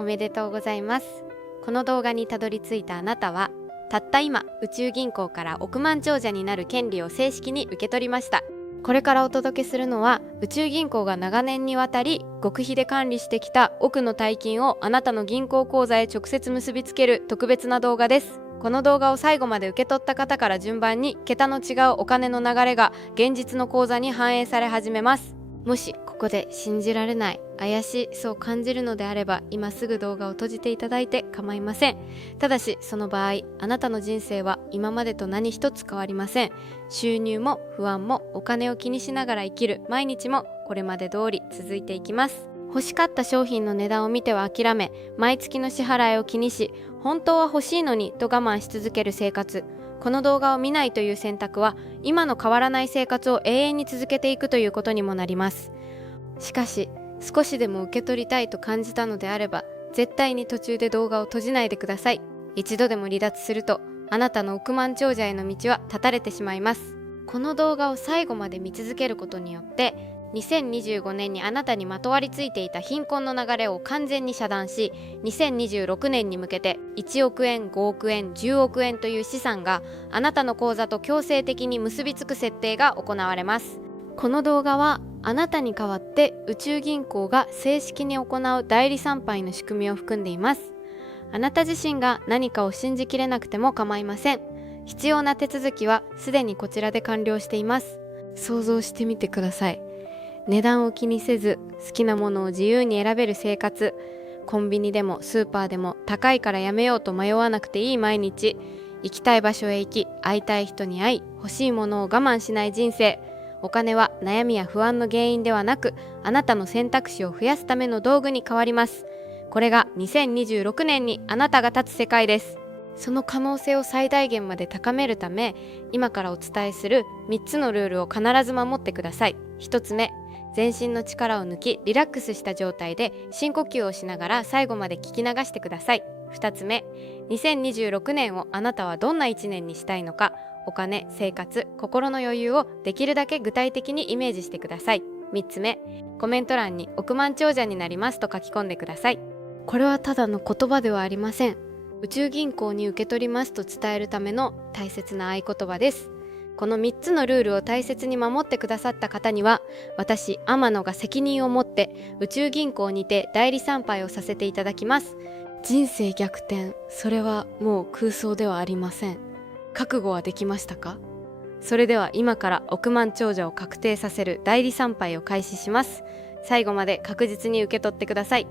おめでとうございます。この動画にたどり着いたあなたは、たった今宇宙銀行から億万長者になる権利を正式に受け取りました。これからお届けするのは、宇宙銀行が長年にわたり極秘で管理してきた億の大金をあなたの銀行口座へ直接結びつける特別な動画です。この動画を最後まで受け取った方から順番に桁の違うお金の流れが現実の口座に反映され始めます。もしここで信じられない、怪しい、そう感じるのであれば、今すぐ動画を閉じていただいて構いません。ただしその場合、あなたの人生は今までと何一つ変わりません。収入も不安もお金を気にしながら生きる毎日もこれまで通り続いていきます。欲しかった商品の値段を見ては諦め、毎月の支払いを気にし、本当は欲しいのにと我慢し続ける生活。この動画を見ないという選択は、今の変わらない生活を永遠に続けていくということにもなります。しかし、少しでも受け取りたいと感じたのであれば、絶対に途中で動画を閉じないでください。一度でも離脱すると、あなたの億万長者への道は断たれてしまいます。この動画を最後まで見続けることによって、2025年にあなたにまとわりついていた貧困の流れを完全に遮断し、2026年に向けて1億円、5億円、10億円という資産があなたの口座と強制的に結びつく設定が行われます。この動画はあなたに代わって宇宙銀行が正式に行う代理参拝の仕組みを含んでいます。あなた自身が何かを信じきれなくても構いません。必要な手続きはすでにこちらで完了しています。想像してみてください。値段を気にせず好きなものを自由に選べる生活。コンビニでもスーパーでも高いからやめようと迷わなくていい毎日。行きたい場所へ行き、会いたい人に会い、欲しいものを我慢しない人生。お金は悩みや不安の原因ではなく、あなたの選択肢を増やすための道具に変わります。これが2026年にあなたが立つ世界です。その可能性を最大限まで高めるため、今からお伝えする3つのルールを必ず守ってください。1つ目、全身の力を抜きリラックスした状態で深呼吸をしながら最後まで聞き流してください。2つ目、2026年をあなたはどんな1年にしたいのか、お金、生活、心の余裕をできるだけ具体的にイメージしてください。3つ目、コメント欄に億万長者になりますと書き込んでください。これはただの言葉ではありません。宇宙銀行に受け取りますと伝えるための大切な合言葉です。この3つのルールを大切に守ってくださった方には、私天野が責任を持って宇宙銀行にて代理参拝をさせていただきます。人生逆転、それはもう空想ではありません。覚悟はできましたか？それでは今から億万長者を確定させる代理参拝を開始します。最後まで確実に受け取ってください。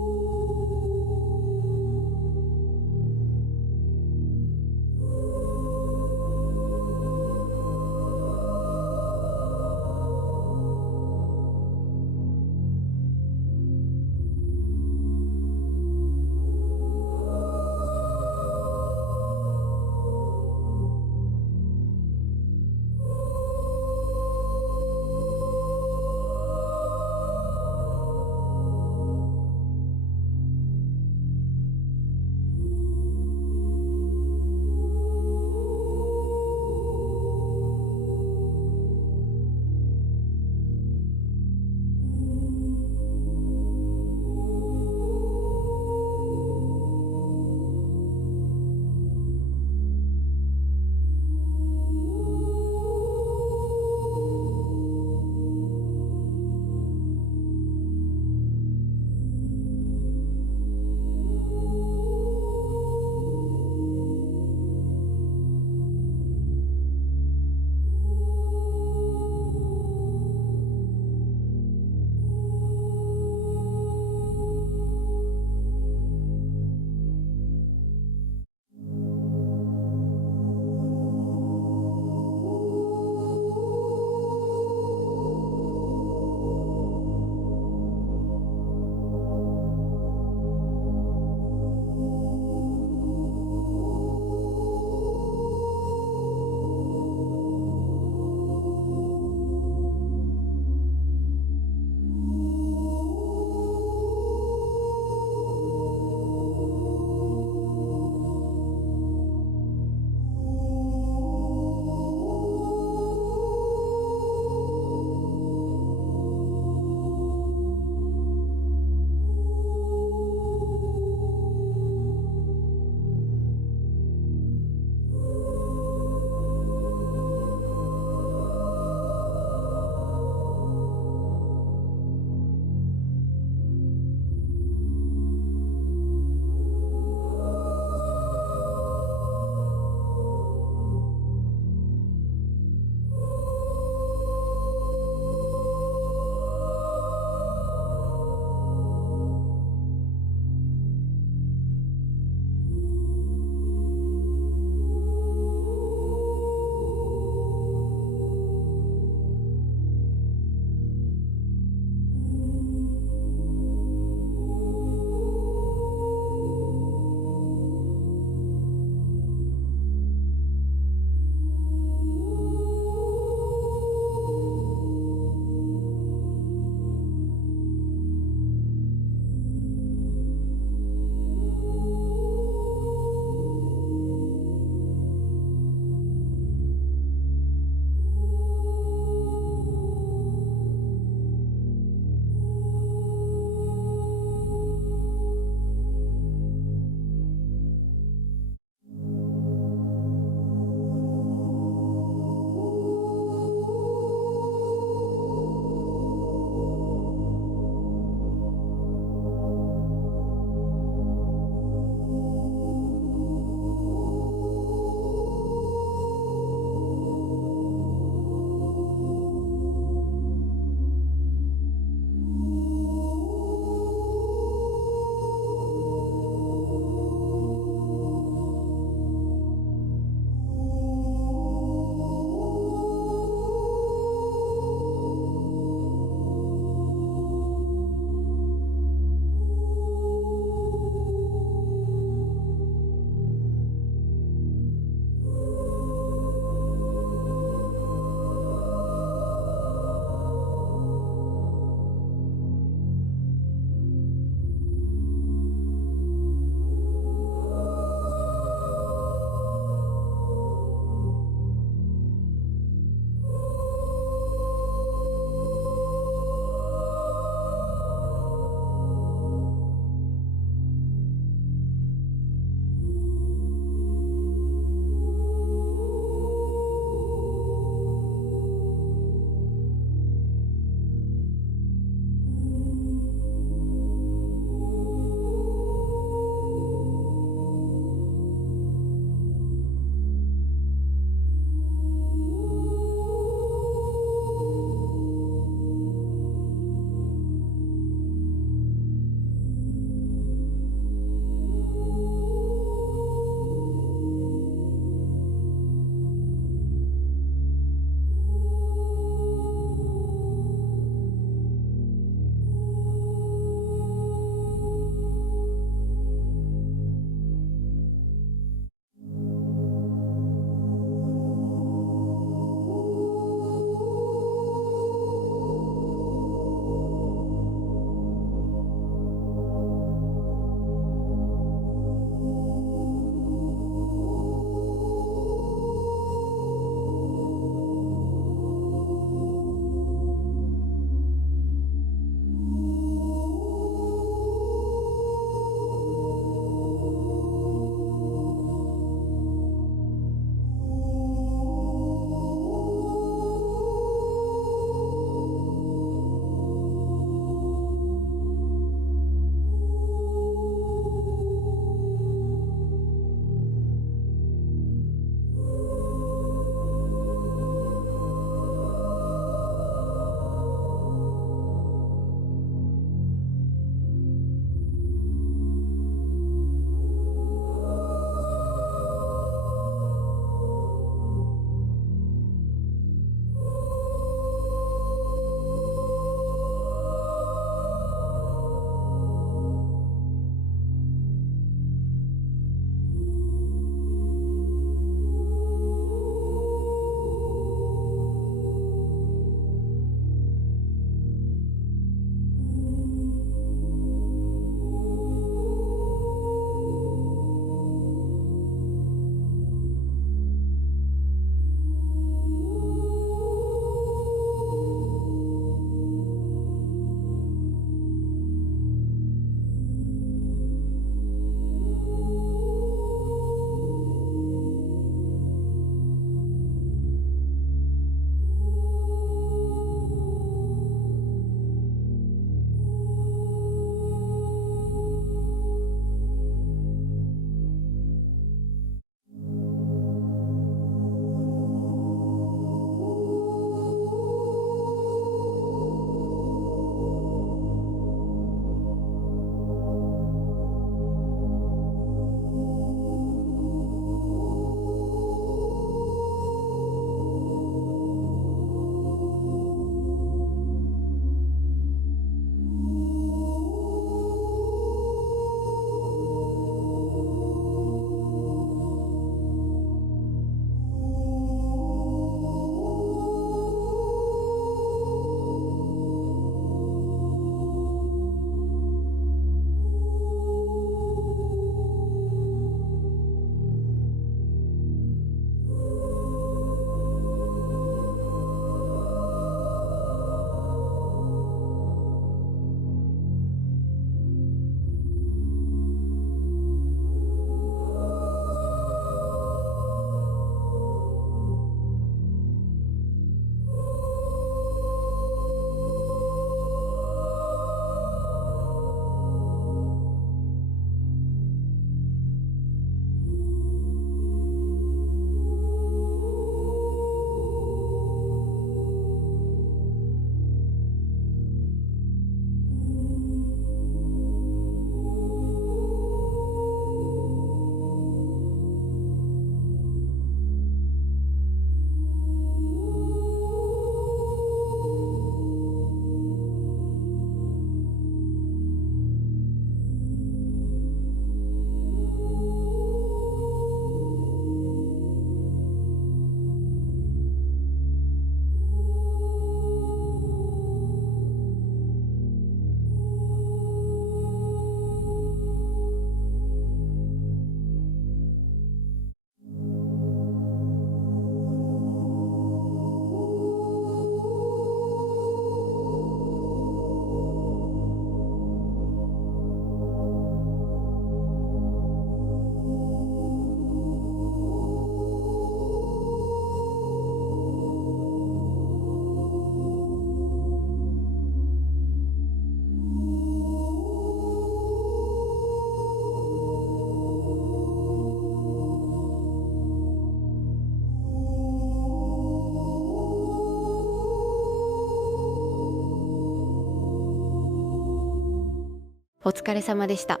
お疲れ様でした。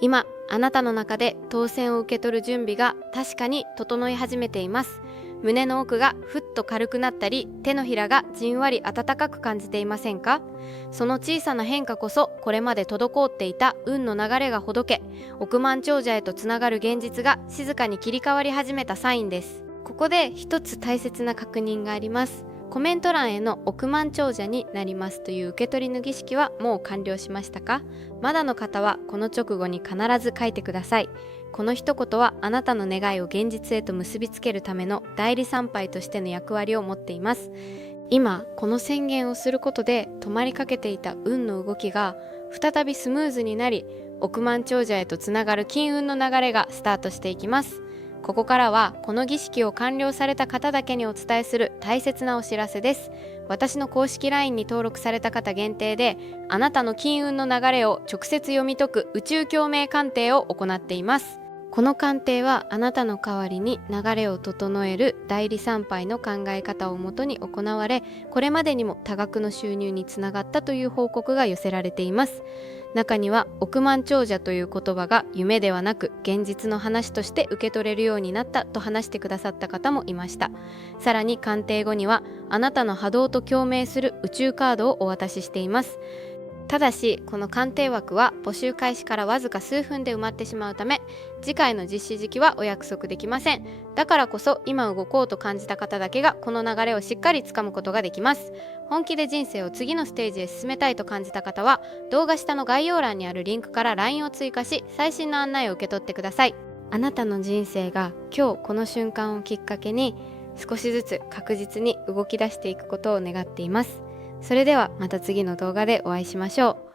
今あなたの中で当選を受け取る準備が確かに整い始めています。胸の奥がふっと軽くなったり、手のひらがじんわり温かく感じていませんか？その小さな変化こそ、これまで滞っていた運の流れがほどけ、億万長者へとつながる現実が静かに切り替わり始めたサインです。ここで一つ大切な確認があります。コメント欄への億万長者になりますという受け取りの儀式はもう完了しましたか？まだの方はこの直後に必ず書いてください。この一言はあなたの願いを現実へと結びつけるための代理参拝としての役割を持っています。今この宣言をすることで止まりかけていた運の動きが再びスムーズになり、億万長者へとつながる金運の流れがスタートしていきます。ここからはこの儀式を完了された方だけにお伝えする大切なお知らせです。私の公式 LINE に登録された方限定で、あなたの金運の流れを直接読み解く宇宙共鳴鑑定を行っています。この鑑定はあなたの代わりに流れを整える代理参拝の考え方をもとに行われ、これまでにも多額の収入につながったという報告が寄せられています。中には億万長者という言葉が夢ではなく現実の話として受け取れるようになったと話してくださった方もいました。さらに鑑定後にはあなたの波動と共鳴する宇宙カードをお渡ししています。ただしこの鑑定枠は募集開始からわずか数分で埋まってしまうため、次回の実施時期はお約束できません。だからこそ今動こうと感じた方だけがこの流れをしっかりつかむことができます。本気で人生を次のステージへ進めたいと感じた方は、動画下の概要欄にあるリンクから LINE を追加し、最新の案内を受け取ってください。あなたの人生が今日この瞬間をきっかけに少しずつ確実に動き出していくことを願っています。それではまた次の動画でお会いしましょう。